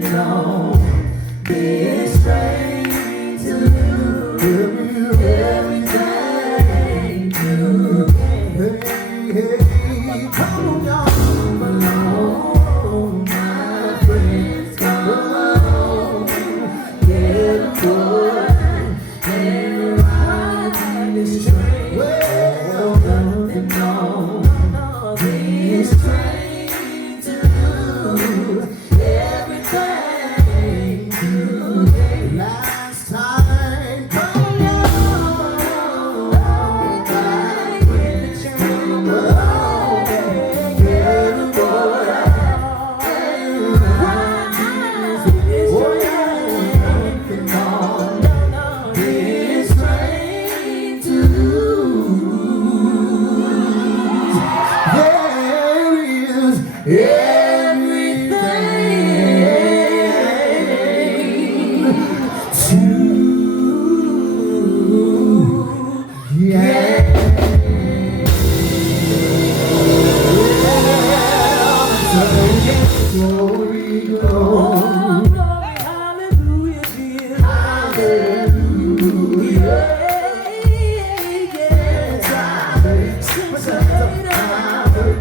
long. Be straight to you. Everything you get. Hey, come on, y'all. Come along, my friends, come along. Get aboard and ride this train. Well, nothing wrong. Be straight to you. Everything you get. Last time, come on, back with the train. Get aboard and ride this train. Come on, be straight to you. There is everything to get. Glory, glory, hallelujah, Jesus. Hallelujah. Yes, I since I laid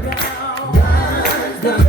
down, God's done.